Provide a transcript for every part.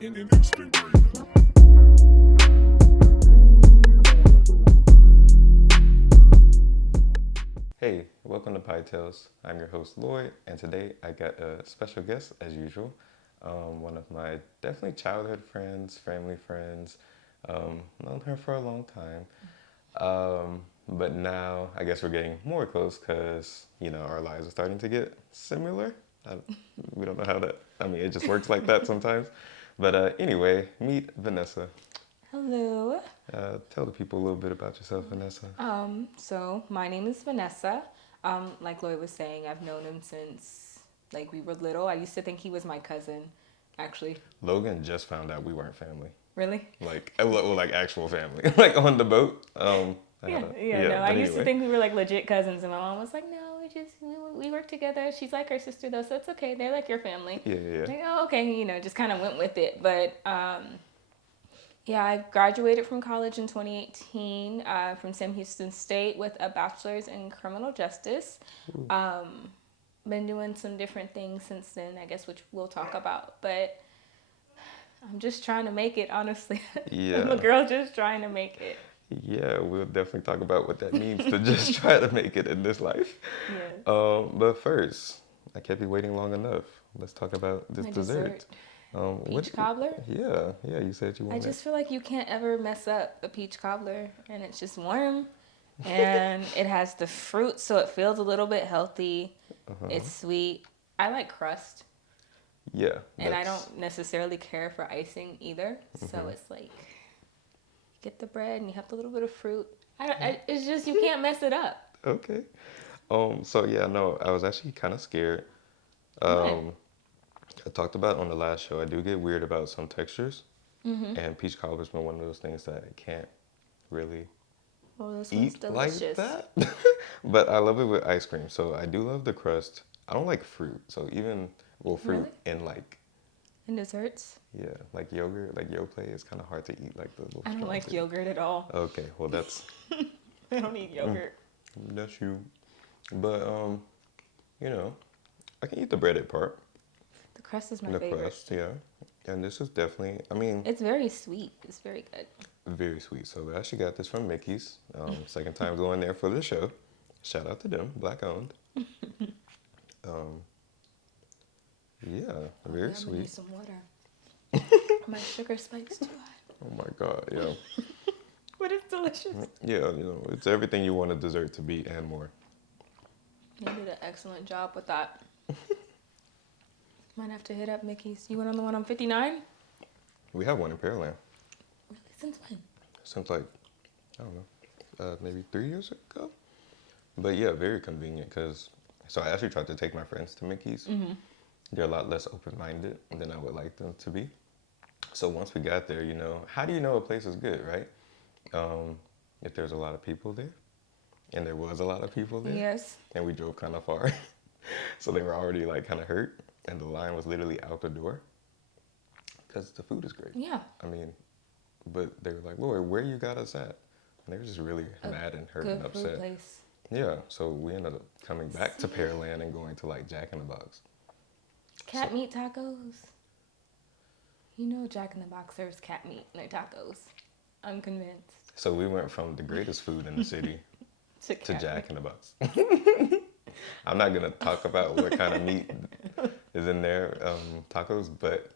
in an instant way. Hey, welcome to Pie Tales. I'm your host Lloyd, and today I got a special guest as usual. One of my definitely childhood friends, family friends. Known her for a long time, but now I guess we're getting more close because our lives are starting to get similar. I, we don't know how that. I mean, it just works like that sometimes. But anyway, meet Vanessa. Hello. Tell the people a little bit about yourself, Vanessa. So my name is Vanessa. Like Lloyd was saying, I've known him since like we were little. I used to think he was my cousin, actually. Logan just found out we weren't family. Really? Like like actual family, like on the boat. No. I But used to anyway, think we were like legit cousins, and my mom was like, "No, we work together. She's like her sister though, so it's okay. They're like your family." yeah. Like, oh, okay, just kind of went with it. But yeah, I graduated from college in 2018 from Sam Houston State with a bachelor's in criminal justice. Been doing some different things since then, I guess, which we'll talk about. But I'm just trying to make it, honestly. I'm a Yeah, girl just trying to make it. yeah. We'll definitely talk about what that means to just try to make it in this life. Yes. But first, I kept you waiting long enough. Let's talk about this My dessert. dessert. Peach cobbler? Yeah. You said you I wanted. just feel like you can't ever mess up a peach cobbler, and it's just warm, and it has the fruit, so it feels a little bit healthy. It's sweet. I like crust, Yeah. and I don't necessarily care for icing either. So it's like, you get the bread, and you have the little bit of fruit. It's just, you can't mess it up. Okay. So yeah, no, I was actually kind of scared. What? Um, I talked about on the last show. I do get weird about some textures, and peach cobbler's been one of those things that I can't really Well, this one's eat like delicious. that. But I love it with ice cream. So I do love the crust. I don't like fruit. So even fruit Really? and like And desserts? like yogurt, like Yoplait is kind of hard to eat like the little. I don't like strawberry. yogurt at all. Okay, well that's I don't eat yogurt. that's you. But I can eat the breaded part, The crust is my the favorite. crust, yeah. And this is definitely, I mean, It's very sweet. It's very good. very sweet. So I actually got this from Mickey's. Second time going there for the show. Shout out to them, black owned. Um, yeah, very I'm gonna sweet. use some water. My sugar spike's too high. Oh my God, yeah. But it's delicious. Yeah, it's everything you want a dessert to be and more. They did an excellent job with that. Might have to hit up Mickey's. You went on the one on 59? We have one in Pearland Really? Since when? since like, I don't know, maybe 3 years ago. But yeah, very convenient because, so I actually tried to take my friends to Mickey's. They're a lot less open-minded than I would like them to be. So once we got there, how do you know a place is good, right? If there's a lot of people there, and there was a lot of people there, Yes. and we drove kind of far, so they were already like kind of hurt, and the line was literally out the door because the food is great. Yeah. I mean, but they were like, Lord, where you got us at? And they were just really mad and hurt and Good food upset. place. Yeah, so we ended up coming back to Pearland and going to like Jack in the Box. Cat meat tacos. You know Jack in the Box serves cat meat in their tacos. I'm convinced. So we went from the greatest food in the city To to cat Jack meat. in the Box. I'm not gonna talk about what kind of meat is in their tacos, but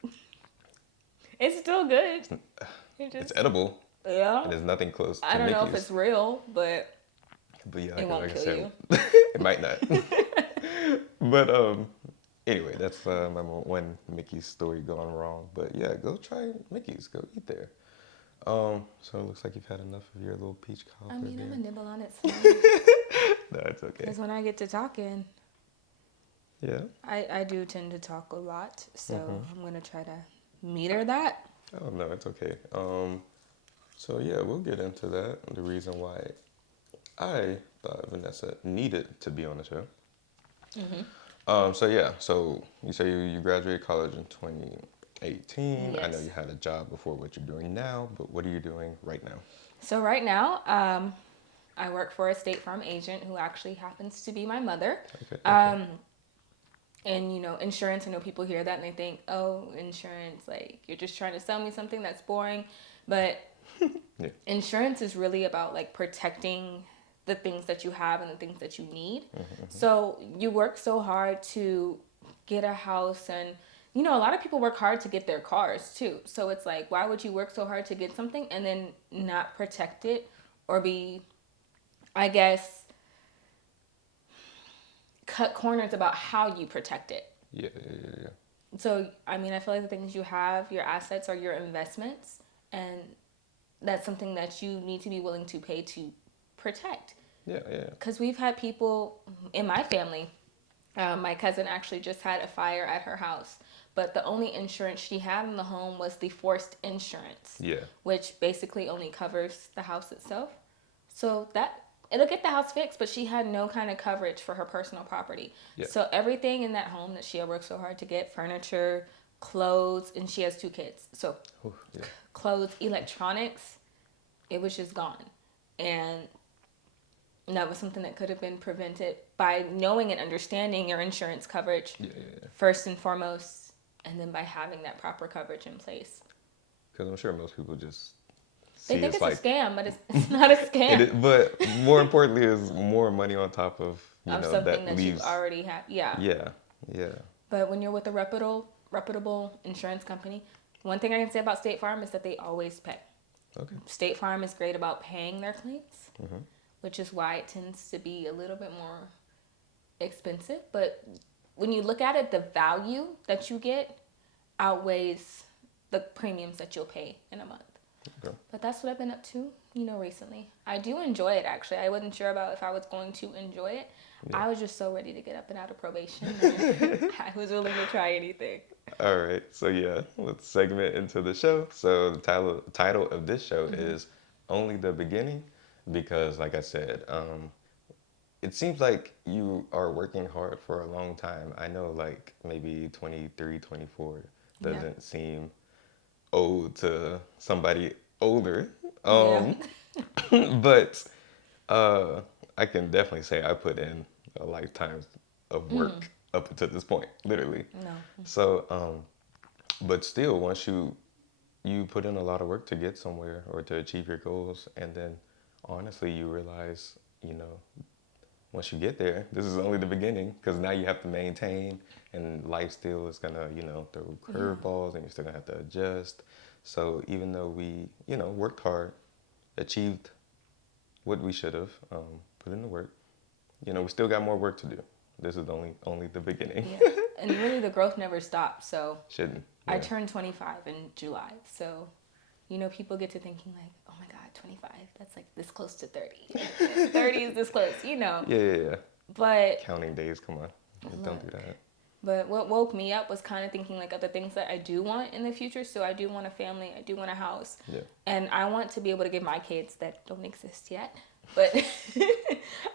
It's still good. it's edible Yeah. and there's nothing close to I don't know if Mickey's. it's real, but But yeah, it won't like I kill said, you. it might not. But anyway, that's my one Mickey's story gone wrong. But yeah, go try Mickey's. Go eat there. So it looks like you've had enough of your little peach cobbler. I mean, I'm there. a nibble on it. No, it's okay. Because when I get to talking, Yeah. I do tend to talk a lot. So I'm going to try to meter that. Oh no, it's okay. So yeah, we'll get into that. The reason why I thought Vanessa needed to be on the show. So yeah, so you say you graduated college in 2018. I know Yes. you had a job before what you're doing now, but what are you doing right now? So right now, I work for a State Farm agent who actually happens to be my mother. Okay. Um, And, insurance, I know people hear that and they think, oh, insurance, like you're just trying to sell me something that's boring. But Yeah. insurance is really about like protecting the things that you have and the things that you need. Mm-hmm. So you work so hard to get a house, and a lot of people work hard to get their cars too. So it's like, why would you work so hard to get something and then not protect it, or be, I guess, cut corners about how you protect it? Yeah. So, I mean, I feel like the things you have, your assets, are your investments, and that's something that you need to be willing to pay to protect. Yeah. Because we've had people in my family. My cousin actually just had a fire at her house, but the only insurance she had in the home was the forced insurance, Yeah. which basically only covers the house itself. So that it'll get the house fixed, but she had no kind of coverage for her personal property. Yeah. So everything in that home that she had worked so hard to get, furniture, clothes, and she has 2 kids. So Yeah. clothes, electronics, it was just gone. And that was something that could have been prevented by knowing and understanding your insurance coverage first and foremost, and then by having that proper coverage in place. Because I'm sure most people just They think it's like a scam, but it's not a scam. but more importantly, is more money on top of Something that leaves. you already have. Yeah. Yeah. But when you're with a reputable insurance company, one thing I can say about State Farm is that they always pay. Okay. State Farm is great about paying their claims, Mm-hmm. which is why it tends to be a little bit more expensive. But when you look at it, the value that you get outweighs the premiums that you'll pay in a month. Okay. But that's what I've been up to, recently. I do enjoy it, actually. I wasn't sure about if I was going to enjoy it. Yeah. I was just so ready to get up and out of probation. And I was willing to try anything. All right. So yeah, let's segment into the show. So the title of this show is Only the Beginning, because like I said, it seems like you are working hard for a long time. I know like maybe 23, 24 doesn't seem old to somebody older. But I can definitely say I put in a lifetime of work up until this point, literally. No. So, but still, once you put in a lot of work to get somewhere or to achieve your goals, and then honestly, you realize, once you get there, this is only the beginning, because now you have to maintain, and life still is gonna, throw curveballs, and you're still gonna have to adjust. So even though we, worked hard, achieved what we should have, put in the work, we still got more work to do. This is only the beginning. Yeah. And really, the growth never stops. So Shouldn't. I Yeah. turned 25 in July. So, people get to thinking like, oh my God, 25, that's like this close to 30. 30 is this close, Yeah. But Counting days, come on. Don't do that. But what woke me up was kind of thinking like of the things that I do want in the future. So I do want a family. I do want a house. Yeah. And I want to be able to give my kids that don't exist yet. But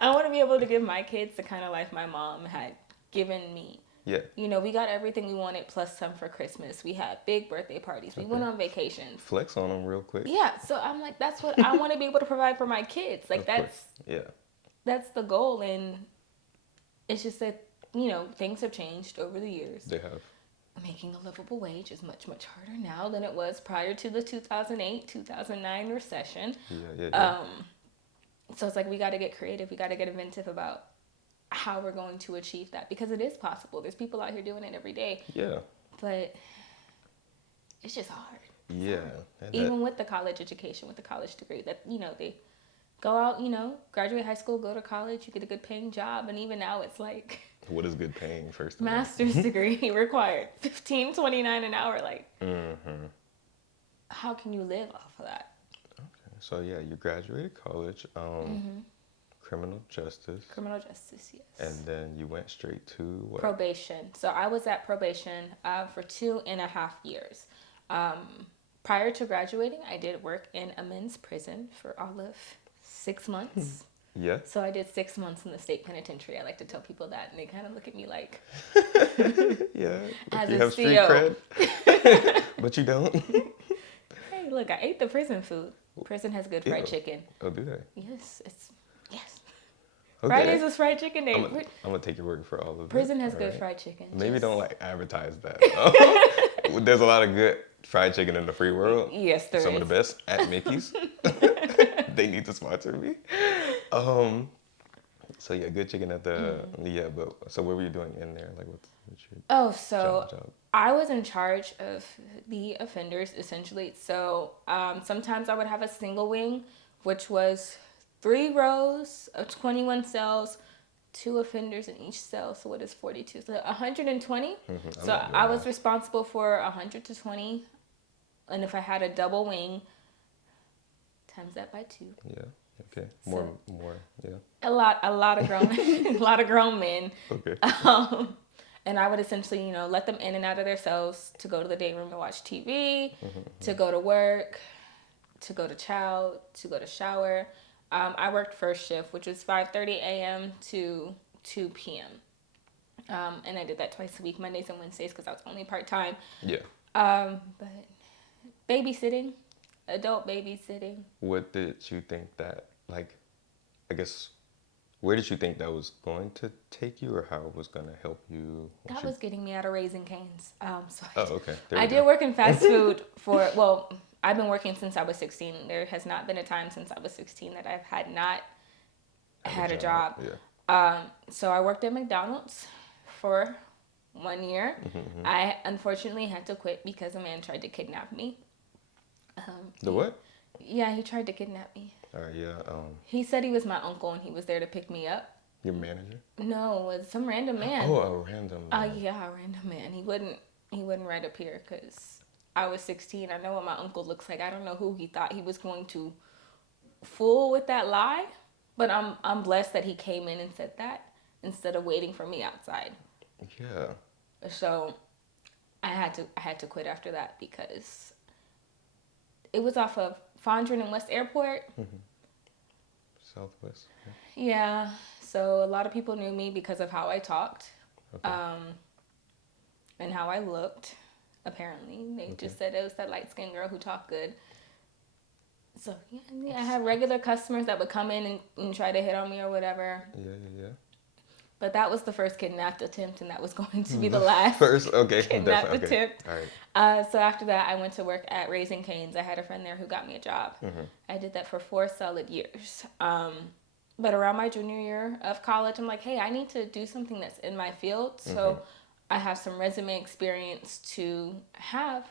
I want to be able to give my kids the kind of life my mom had given me. Yeah. We got everything we wanted plus some for Christmas. We had big birthday parties. We went on vacations. Flex on them real quick. Yeah. So I'm like, that's what I want to be able to provide for my kids. Like that's the goal. And it's just that, things have changed over the years. They have. Making a livable wage is much, much harder now than it was prior to the 2008, 2009 recession. Yeah. So it's like we got to get creative. We got to get inventive about how we're going to achieve that, because it is possible. There's people out here doing it every day. Yeah. But it's just hard. Yeah. Even with the college education, with the college degree, that, they go out, graduate high school, go to college, you get a good paying job. And even now it's like, what is good paying, first of all? master's degree required, $15.29 an hour. Like, how can you live off of that? Okay. So yeah, you graduated college, criminal justice. Criminal justice, yes. And then you went straight to what? Probation. So I was at probation for 2.5 years. Prior to graduating, I did work in a men's prison for all of 6 months. Yeah. So I did 6 months in the state penitentiary. I like to tell people that, and they kind of look at me like, Yeah. as you a have street CO. cred, but you don't. Hey, look, I ate the prison food. Prison has good fried Ew. chicken. Oh, do they? Yes. Fridays Okay. is fried chicken day. I'm gonna take your word for all of that. Prison has All good right. fried chicken. Maybe Just... don't like advertise that. There's a lot of good fried chicken in the free world. Yes, there Some of is. the best at Mickey's. They need to sponsor me. So yeah, good chicken at the yeah. But so what were you doing in there? Like what's your Oh, so job? I was in charge of the offenders essentially. So sometimes I would have a single wing, which was 3 rows of 21 cells, 2 offenders in each cell. So what is 42? So 120. I'm So not doing I was math. responsible for 100 to 20. And if I had a double wing, times that by 2. Yeah. Okay. So More. Yeah. a lot of grown, a lot of grown men. Okay. And I would essentially, let them in and out of their cells to go to the day room to watch TV, to go to work, to go to chow, to go to shower. I worked first shift, which was 5:30 a.m. to 2 p.m. And I did that twice a week, Mondays and Wednesdays, because I was only part-time. Yeah. But babysitting, adult babysitting. What did you think that like? I guess where did you think that was going to take you, or how it was going to help you? That was getting me out of Raising Cane's. So Oh, okay. There I we did go. work in fast food well, I've been working since I was 16. There has not been a time since I was 16 that I've had not had a job. Yeah. So I worked at McDonald's for 1 year. I unfortunately had to quit because a man tried to kidnap me. The what? Yeah, he tried to kidnap me. Yeah. He said he was my uncle and he was there to pick me up. Your manager? No, it was some random man. Oh, a random. Yeah, a random man. He wouldn't right up here because I was 16. I know what my uncle looks like. I don't know who he thought he was going to fool with that lie, but I'm blessed that he came in and said that instead of waiting for me outside. Yeah. So I had to quit after that because it was off of Fondren and West Airport. Southwest. Yeah. So a lot of people knew me because of how I talked, Okay. and how I looked. Apparently, they just said it was that light skinned girl who talked good. So yeah, I had regular customers that would come in and try to hit on me or whatever. Yeah. But that was the first kidnapped attempt, and that was going to be the last First, okay. kidnapped Okay. attempt. All right. So after that, I went to work at Raising Cane's. I had a friend there who got me a job. I did that for 4 solid years. But around my junior year of college, I'm like, hey, I need to do something that's in my field. So I have some resume experience to have,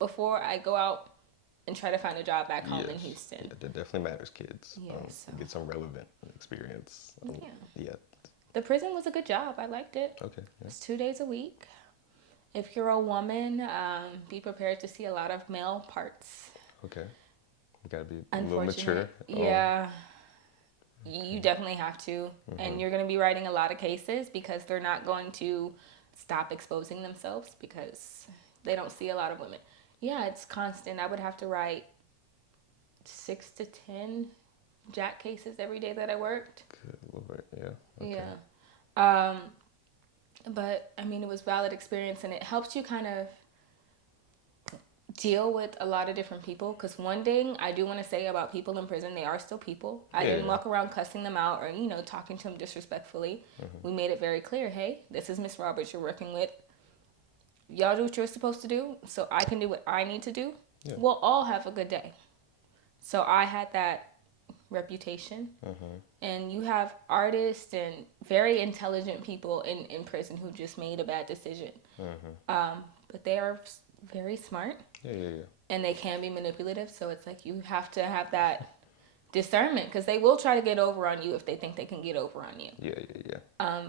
before I go out and try to find a job back home in Houston. Yeah, that definitely matters, kids. Yes. Get some relevant experience. Yeah. The prison was a good job. I liked it. Okay. Yeah. It's 2 days a week. If you're a woman, be prepared to see a lot of male parts. Okay. You gotta be a little mature. Yeah. You definitely have to. And you're going to be writing a lot of cases because they're not going to stop exposing themselves because they don't see a lot of women. Yeah, it's constant. I would have to write 6 to 10 jack cases every day that I worked. Good Lord, yeah. Okay. Yeah. But I mean, it was valid experience, and it helps you kind of deal with a lot of different people. Because one thing I do want to say about people in prison, they are still people. I didn't walk around cussing them out or talking to them disrespectfully. We made it very clear, hey, this is Miss Roberts you're working with. Y'all do what you're supposed to do, so I can do what I need to do. Yeah. We'll all have a good day. So I had that reputation. And you have artists and very intelligent people in prison who just made a bad decision. But they are very smart. Yeah. And they can be manipulative. So it's like you have to have that discernment because they will try to get over on you if they think they can get over on you. Yeah.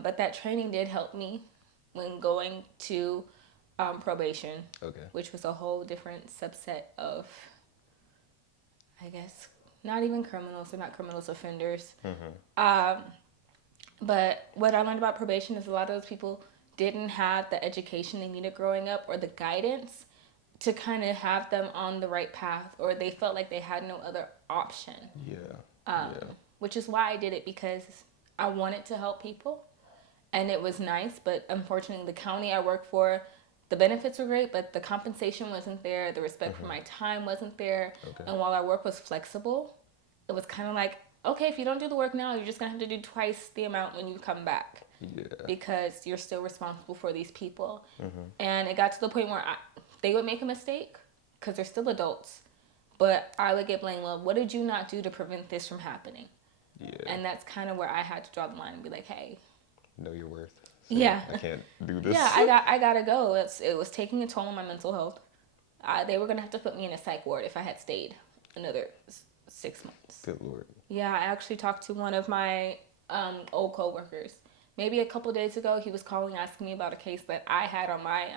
But that training did help me when going to probation. Okay. Which was a whole different subset of, I guess, not even criminals. They're not criminals, offenders. But what I learned about probation is a lot of those people didn't have the education they needed growing up or the guidance to kind of have them on the right path, or they felt like they had no other option. Which is why I did it, because I wanted to help people and it was nice, but unfortunately the county I worked for, the benefits were great, but the compensation wasn't there. The respect for my time wasn't there. And while our work was flexible, it was kind of like okay, if you don't do the work now, you're just going to have to do twice the amount when you come back. Yeah. Because you're still responsible for these people. Mm-hmm. And it got to the point where they would make a mistake because they're still adults. But I would get blamed, well, what did you not do to prevent this from happening? Yeah. And that's kind of where I had to draw the line and be like, hey. Know your worth. So Yeah. I can't do this. Yeah, I gotta go. It was taking a toll on my mental health. They were going to have to put me in a psych ward if I had stayed another 6 months. Good Lord. Yeah, I actually talked to one of my old coworkers. Maybe a couple days ago, he was calling asking me about a case that I had on my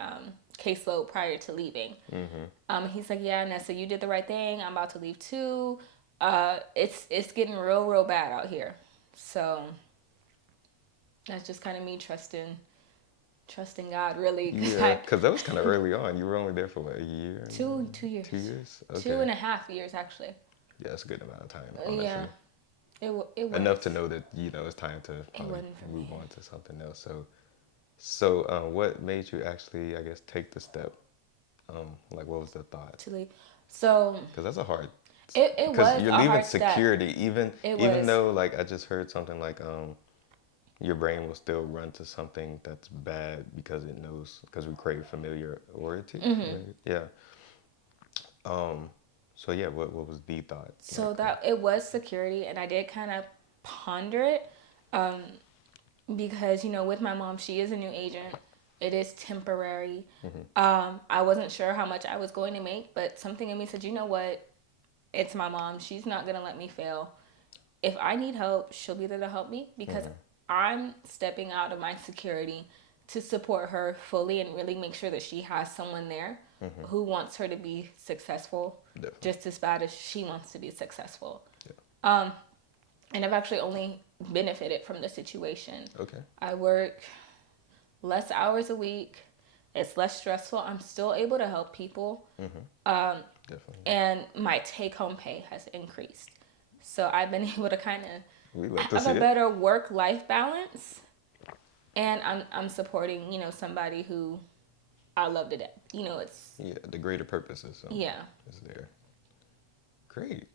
caseload prior to leaving. Mm-hmm. He's like, yeah, Nessa, you did the right thing. I'm about to leave too. It's getting real bad out here. So that's just kind of me trusting God, really. Yeah, because that was kind of early on. You were only there for what, a year? 2 years. 2 years? Okay. 2.5 years, actually. Yeah, that's a good amount of time, honestly. Yeah. It was. Enough to know that, it's time to probably move on to something else. So what made you actually, I guess, take the step? Like, what was the thought? To leave. So. Because that's a hard. It was because you're a leaving hard security, step. even though, like, I just heard something like your brain will still run to something that's bad because it knows, because we crave familiarity. Mm-hmm. Right? Yeah. So yeah, what was the thought? So like, that it was security, and I did kind of ponder it, because with my mom, she is a new agent. It is temporary. Mm-hmm. I wasn't sure how much I was going to make, but something in me said, you know what? It's my mom. She's not gonna let me fail. If I need help, she'll be there to help me because I'm stepping out of my security to support her fully and really make sure that she has someone there who wants her to be successful. Definitely. Just as bad as she wants to be successful. Yeah. And I've actually only benefited from the situation. Okay. I work less hours a week. It's less stressful. I'm still able to help people. Definitely. And my take-home pay has increased. So I've been able to kind of have a better work-life balance. And I'm supporting, somebody who I love to death. It's... Yeah, the greater purpose is there. Great.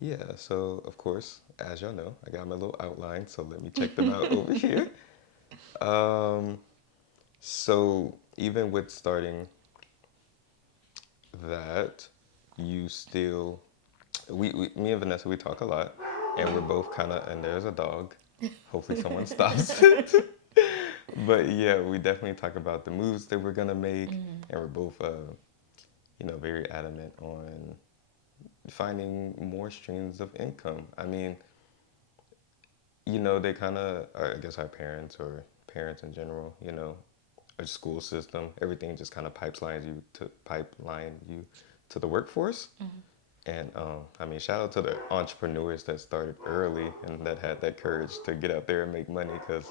Yeah, so, of course, as y'all know, I got my little outline, so let me check them out over here. So, even with starting that, you still... me and Vanessa, we talk a lot, and we're both kind of... And there's a dog. Hopefully someone stops. But yeah, we definitely talk about the moves that we're gonna make, and we're both, very adamant on finding more streams of income. I mean, they kind of, I guess our parents or parents in general, a school system, everything just kind of pipeline you to the workforce. And I mean, shout out to the entrepreneurs that started early and that had that courage to get out there and make money, because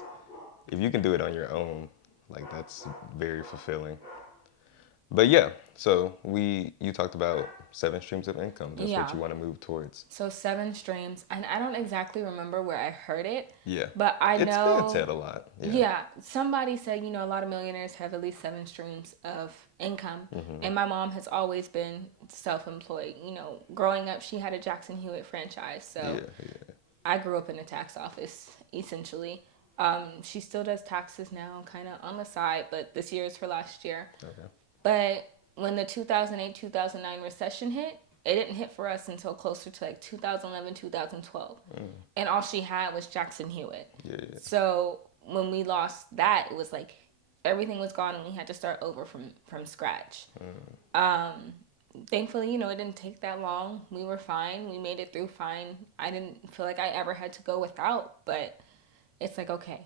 if you can do it on your own, like, that's very fulfilling. But yeah, so you talked about 7 streams of income. That's what you want to move towards. So 7 streams, and I don't exactly remember where I heard it. Yeah. But I know it's said a lot. Yeah. Somebody said, a lot of millionaires have at least 7 streams of income. And my mom has always been self-employed. Growing up, she had a Jackson Hewitt franchise. So I grew up in a tax office, essentially. She still does taxes now, kind of on the side, but this year is her last year. Okay. But when the 2008-2009 recession hit, it didn't hit for us until closer to like 2011, 2012. And all she had was Jackson Hewitt. Yeah. So when we lost that, it was like everything was gone and we had to start over from scratch. Thankfully, it didn't take that long. We were fine. We made it through fine. I didn't feel like I ever had to go without, but it's like, okay,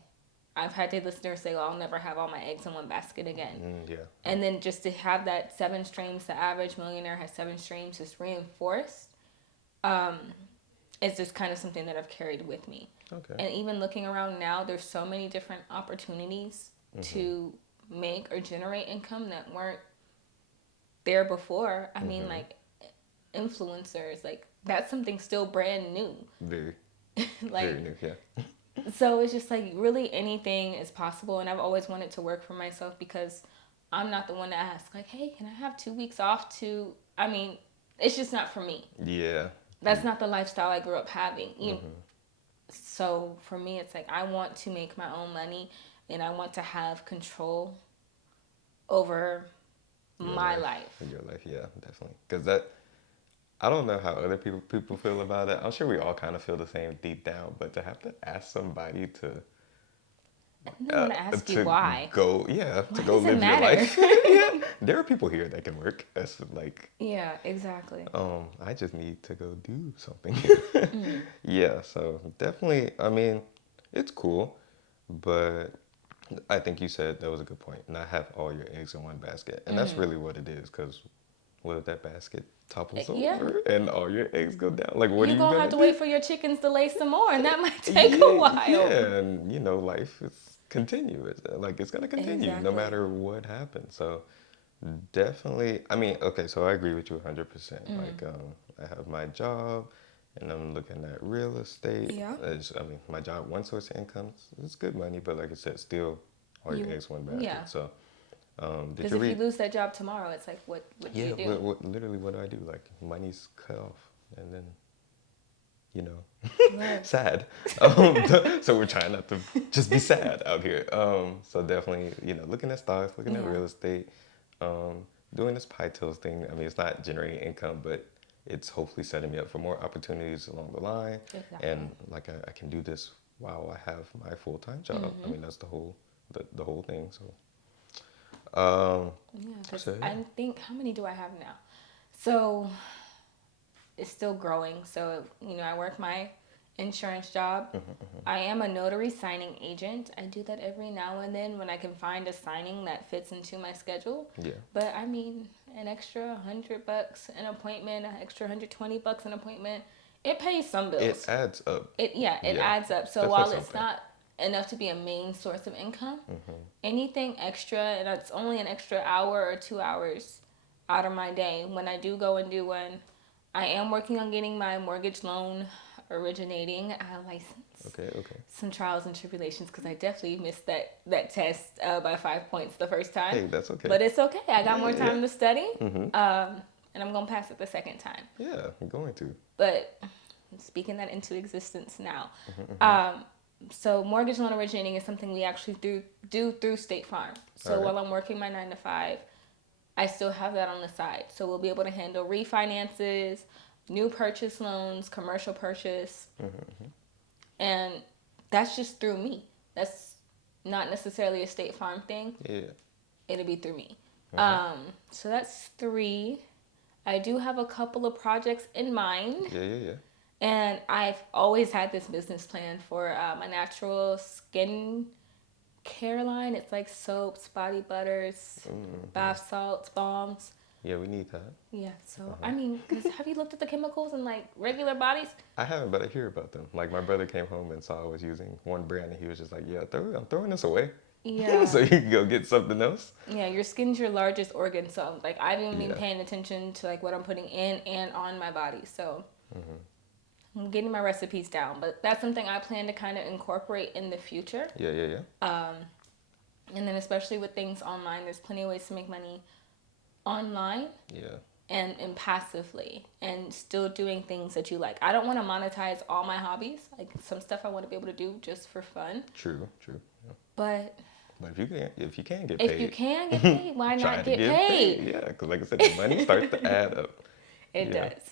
I've had the listeners say, well, I'll never have all my eggs in one basket again. And then just to have that 7 streams, the average millionaire has 7 streams, just reinforced, it's just kind of something that I've carried with me. Okay. And even looking around now, there's so many different opportunities to make or generate income that weren't there before. I mean, like, influencers, like, that's something still brand new. Very. Like, very new, yeah. So it's just like really anything is possible, and I've always wanted to work for myself because I'm not the one to ask, like, hey, can I have 2 weeks off to, I mean, it's just not for me. Yeah, that's not the lifestyle I grew up having. So for me, it's like I want to make my own money, and I want to have control over Your my life, life. your life, yeah, definitely. Because that, I don't know how other people feel about it. I'm sure we all kind of feel the same deep down, but to have to ask somebody And I want to ask you to why. go, yeah, to Why go does it live your matter? life. Yeah, there are people here that can work. That's like, Yeah, exactly. I just need to go do something. Yeah, so definitely, I mean, it's cool, but I think you said that was a good point. Not have all your eggs in one basket, and that's really what it is. Because what if that basket topples Yeah. over and all your eggs go down? Like, what are You're you going to have gonna to do? wait for your chickens to lay some more, and that might take a Yeah, while. yeah, and life is continuous. Like it's gonna continue no Exactly. matter what happens. So definitely, I mean, okay, so I agree with you 100%. Like, I have my job, and I'm looking at real estate. Yeah. I mean, my job, one source of income, it's good money, but like I said, still all your You, eggs one yeah. basket. So, did Because you if you read? lose that job tomorrow, it's like, what do Yeah, you do? literally, what do I do? Like, money's cut off, and then Right. sad. So we're trying not to just be sad out here. So definitely, looking at stocks, looking at Yeah. real estate, um, doing this pie tills thing. I mean, it's not generating income, but it's hopefully setting me up for more opportunities along the line. Exactly. And like I can do this while I have my full time job. I mean, that's the whole thing. So, Yeah, because so yeah. I think, how many do I have now? So it's still growing. So, I work my insurance job. I am a notary signing agent. I do that every now and then when I can find a signing that fits into my schedule. Yeah. But I mean, an extra $100 an appointment, an extra $120 an appointment, it pays some It bills. adds up. It Yeah. adds up. So Definitely while it's something. not enough to be a main source of income, anything extra, and it's only an extra hour or 2 hours out of my day. When I do go and do one, I am working on getting my mortgage loan originating license. Okay, okay. Some trials and tribulations because I definitely missed that test by 5 points the first time. Hey, that's okay. But it's okay. I got more Yeah, time yeah. to study, and I'm gonna pass it the second time. Yeah, I'm going to. But I'm speaking that into existence now. So mortgage loan originating is something we actually do through State Farm. So All right. while I'm working my 9 to 5, I still have that on the side. So we'll be able to handle refinances, new purchase loans, commercial purchase, and that's just through me. That's not necessarily a State Farm thing. Yeah. It'll be through me. So that's 3. I do have a couple of projects in mind. Yeah. And I've always had this business plan for my natural skin care line. It's like soaps, body butters, bath salts, balms. Yeah, we need that. Yeah, so I mean, because have you looked at the chemicals in like regular bodies? I haven't, but I hear about them. Like my brother came home and saw I was using one brand, and he was just like, "Yeah, I'm throwing this away." Yeah. So you can go get something else. Yeah, your skin's your largest organ. So like I've even been Yeah. paying attention to like what I'm putting in and on my body. So I'm getting my recipes down, but that's something I plan to kind of incorporate in the future. Yeah. And then especially with things online, there's plenty of ways to make money online Yeah. and passively and still doing things that you like. I don't want to monetize all my hobbies. Like some stuff I want to be able to do just for fun. True. Yeah. But But if you can get paid, if you can get paid, why try not to get paid? Yeah, because like I said, the money starts to add up. It Yeah. does.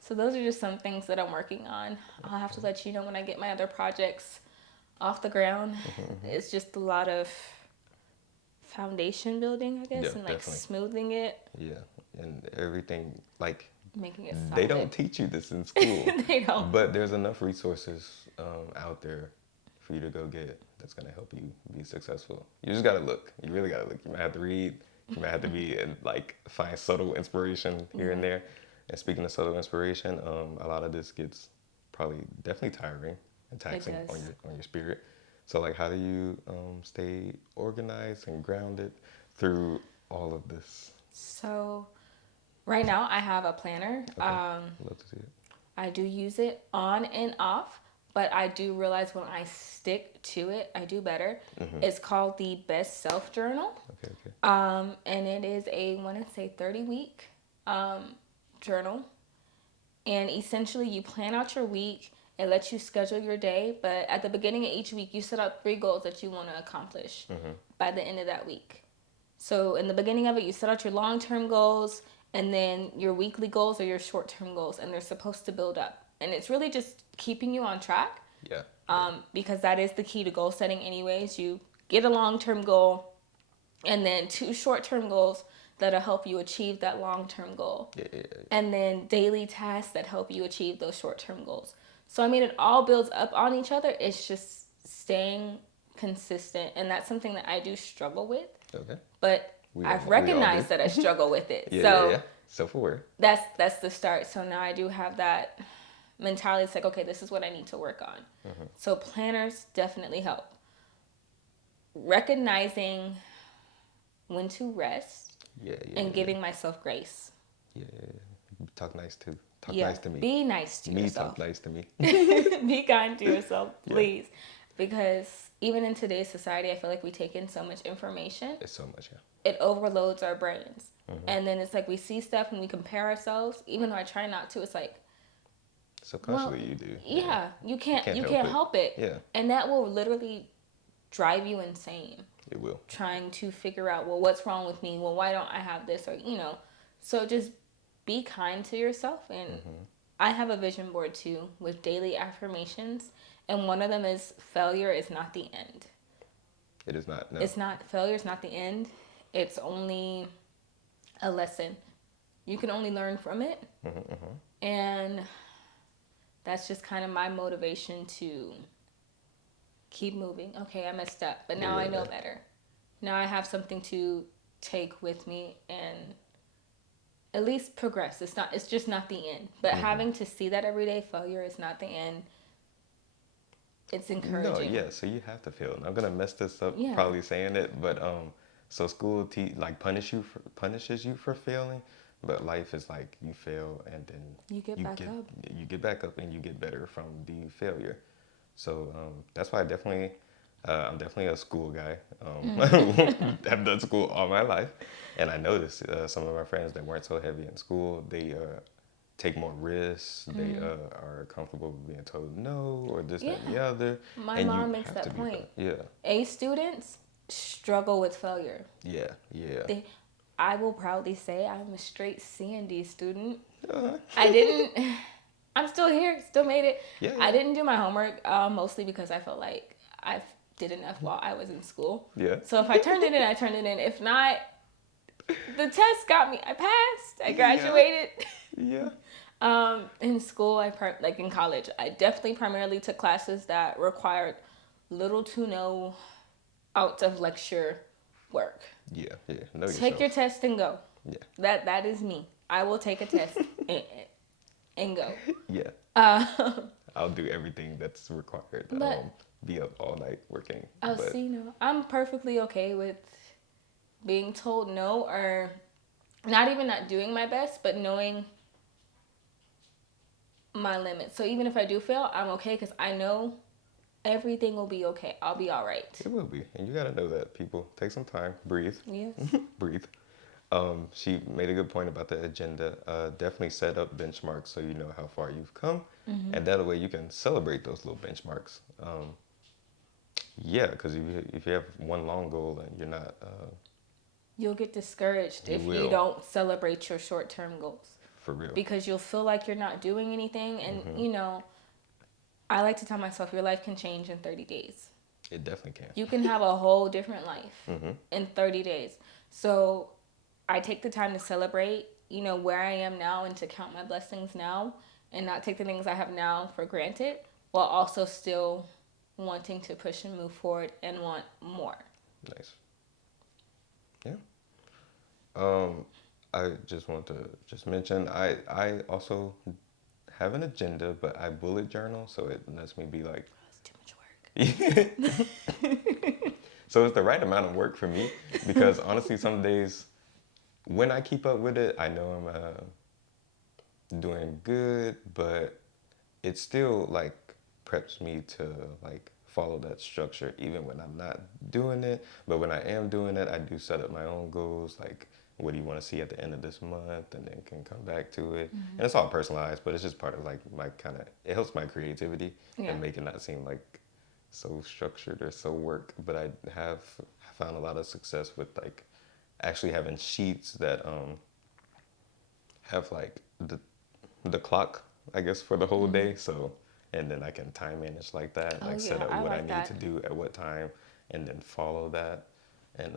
So those are just some things that I'm working on. I'll have to let you know when I get my other projects off the ground. It's just a lot of foundation building, I guess, Yeah, and like definitely. smoothing it, Yeah, and everything like making it solid. they don't teach you this in school. They don't. But there's enough resources out there for you to go get that's gonna help you be successful. You just gotta look. You really gotta look. You might have to read. You might have to be and like find subtle inspiration here and there. And speaking of subtle inspiration, a lot of this gets probably definitely tiring and taxing does. on your spirit. So like, how do you stay organized and grounded through all of this? So right now I have a planner. Okay. Love to see it. I do use it on and off, but I do realize when I stick to it, I do better. It's called the Best Self Journal. Okay. And it is a, I want to say 30-week journal. And essentially, you plan out your week. It lets you schedule your day. But at the beginning of each week, you set out 3 goals that you want to accomplish by the end of that week. So in the beginning of it, you set out your long-term goals, and then your weekly goals are your short-term goals, and they're supposed to build up. And it's really just keeping you on track. Yeah. Because that is the key to goal setting anyways. You get a long-term goal and then 2 short-term goals that'll help you achieve that long-term goal. Yeah. And then daily tasks that help you achieve those short-term goals. So I mean, it all builds up on each other. It's just staying consistent, and that's something that I do struggle with. Okay. But I've recognized that I struggle with it. Yeah. Self-aware. That's the start. So now I do have that mentality. It's like, okay, this is what I need to work on. So planners definitely help. Recognizing when to rest and giving myself grace. Yeah. Talk nice to me. Be nice to yourself. Talk nice to me. Be kind to yourself, please. Because even in today's society, I feel like we take in so much information. It's so much, It overloads our brains. And then it's like we see stuff and we compare ourselves. Even though I try not to, it's like, subconsciously you do. Yeah, you can't help it. Yeah. And that will literally drive you insane. It will. Trying to figure out, well, what's wrong with me? Well, why don't I have this? Or, so just be kind to yourself. And I have a vision board too with daily affirmations. And one of them is failure is not the end. It is not. No. It's not. Failure is not the end. It's only a lesson. You can only learn from it. And that's just kind of my motivation to keep moving. Okay, I messed up, but now I know better. Now I have something to take with me and at least progress. It's just not the end. But having to see that every day, failure is not the end. It's encouraging. No, yeah. So you have to fail. And I'm gonna mess this up, probably saying it, but so school punishes you for failing, but life is like you fail and then you get back up. You get back up and you get better from the failure. So that's why I'm definitely a school guy. I've done school all my life, and I noticed some of my friends that weren't so heavy in school, they take more risks. They are comfortable with being told no or this, that, and the other. My mom makes that point. Yeah. A students struggle with failure. Yeah. I will proudly say I'm a straight C&D student. Uh-huh. I'm still here, still made it. Yeah. I didn't do my homework mostly because I felt like I did enough while I was in school. Yeah. So if I turned it in, I turned it in. If not, the test got me. I passed. I graduated. Yeah. In school, like in college, I definitely primarily took classes that required little to no out of lecture work. Yeah. Take your test and go. Yeah. That is me. I will take a test and go. Yeah. I'll do everything that's required. But be up all night working. I'm perfectly okay with being told no, or not even not doing my best, but knowing my limits. So even if I do fail, I'm okay because I know everything will be okay. I'll be all right. It will be. And you got to know that, people. Take some time. Breathe. Yes. Breathe. She made a good point about the agenda. Definitely set up benchmarks so you know how far you've come. And that way you can celebrate those little benchmarks. Because if you have one long goal and you're not... you'll get discouraged if you don't celebrate your short-term goals. For real. Because you'll feel like you're not doing anything. And, I like to tell myself your life can change in 30 days. It definitely can. You can have a whole different life in 30 days. So I take the time to celebrate, where I am now and to count my blessings now and not take the things I have now for granted, while also still wanting to push and move forward and want more. Nice. Yeah. I just want to mention, I also have an agenda, but I bullet journal, so it lets me be like... It's too much work. So it's the right amount of work for me, because honestly, some days when I keep up with it, I know I'm doing good, but it still like preps me to like follow that structure even when I'm not doing it. But when I am doing it, I do set up my own goals, like what do you want to see at the end of this month, and then can come back to it. And it's all personalized, but it's just part of like my kind of, it helps my creativity and make it not seem like so structured or so work. But I have found a lot of success with like actually having sheets that have like the clock, I guess, for the whole day. So, and then I can time manage like that, like set up what I need to do at what time, and then follow that. And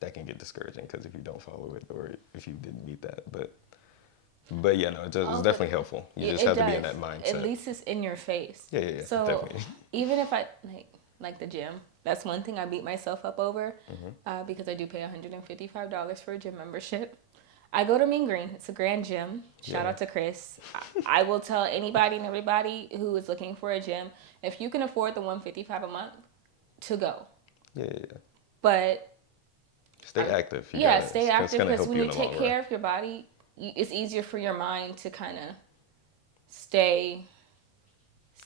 that can get discouraging because if you don't follow it or if you didn't meet that, but yeah, no, it's definitely helpful. You just have to be in that mindset. At least it's in your face. Yeah, So definitely. even if I like the gym, that's one thing I beat myself up over because I do pay $155 for a gym membership. I go to Mean Green. It's a grand gym. Shout out to Chris. I will tell anybody and everybody who is looking for a gym, if you can afford the $155 a month, to go. Yeah. But stay active. Stay active, because when you take care of your body, it's easier for your mind to kind of stay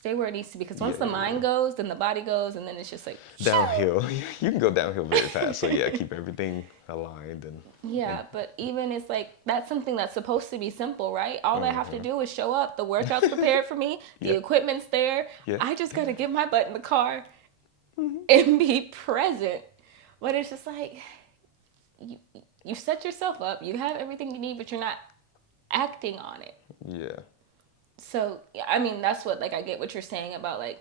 where it needs to be. Because once the mind goes, then the body goes, and then it's just like downhill. You can go downhill very fast. So yeah, keep everything aligned and but even it's like that's something that's supposed to be simple, right? All I have to do is show up. The workout's prepared for me. The equipment's there. I just gotta get my butt in the car and be present. But it's just like you set yourself up. You have everything you need, but you're not acting on it. Yeah. So, I mean, that's what, like, I get what you're saying about, like,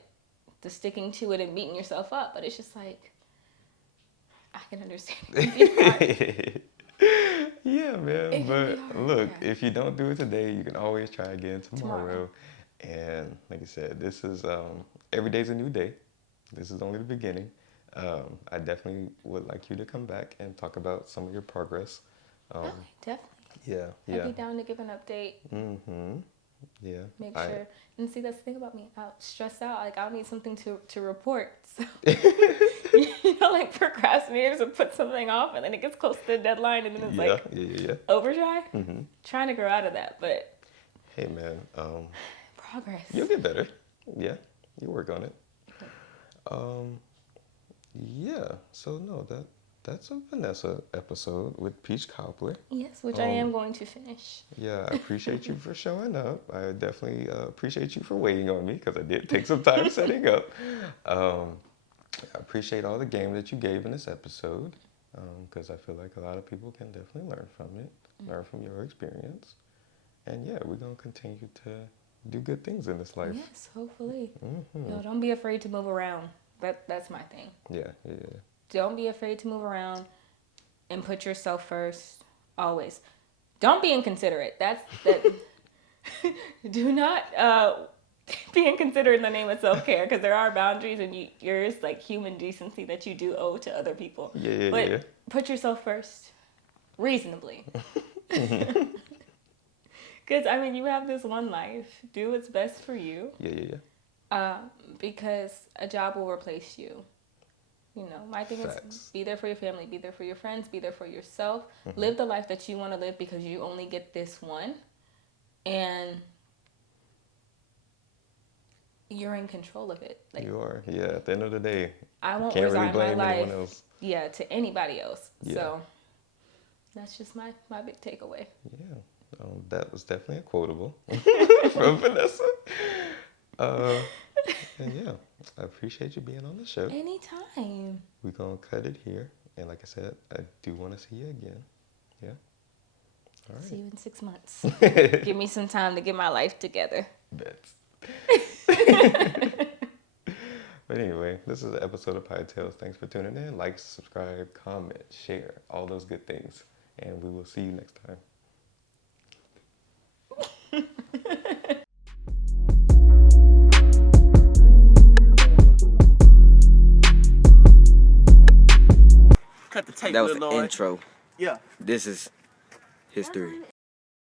the sticking to it and beating yourself up. But it's just like, I can understand. Yeah, man. But look, if you don't do it today, you can always try again tomorrow. And like I said, this is, every day's a new day. This is only the beginning. I definitely would like you to come back and talk about some of your progress. Definitely. Yeah. I'd be down to give an update. Yeah. Make sure. And see, that's the thing about me. I'll stress out. Like, I'll need something to report. So, like procrastinators will put something off and then it gets close to the deadline and then it's overdrive. Trying to grow out of that, but. Hey, man. Progress. You'll get better. Yeah. You work on it. Yeah. So, no, that's a Vanessa episode with Peach Cobbler. Yes, which I am going to finish. Yeah, I appreciate you for showing up. I definitely appreciate you for waiting on me because I did take some time setting up. I appreciate all the game that you gave in this episode because I feel like a lot of people can definitely learn from it, learn from your experience. And yeah, we're going to continue to do good things in this life. Yes, hopefully. Yo, don't be afraid to move around. That's my thing. Yeah. Don't be afraid to move around and put yourself first, always. Don't be inconsiderate. That. Do not be inconsiderate in the name of self-care because there are boundaries and yours like human decency that you do owe to other people. But put yourself first, reasonably. Because, I mean, you have this one life. Do what's best for you. Yeah. Because a job will replace you. You know, my thing is be there for your family, be there for your friends, be there for yourself. Live the life that you want to live because you only get this one. And you're in control of it. Like, you are. Yeah, at the end of the day, I won't can't resign really blame my life anyone else. to anybody else. Yeah. So that's just my big takeaway. Yeah, that was definitely a quotable from Vanessa. And yeah, I appreciate you being on the show. Anytime. We're going to cut it here. And like I said, I do want to see you again. Yeah? All right. See you in 6 months. Give me some time to get my life together. Bets. But anyway, this is an episode of Pie Tales. Thanks for tuning in. Like, subscribe, comment, share, all those good things. And we will see you next time. Cut the tape. That was the intro. Yeah. This is history.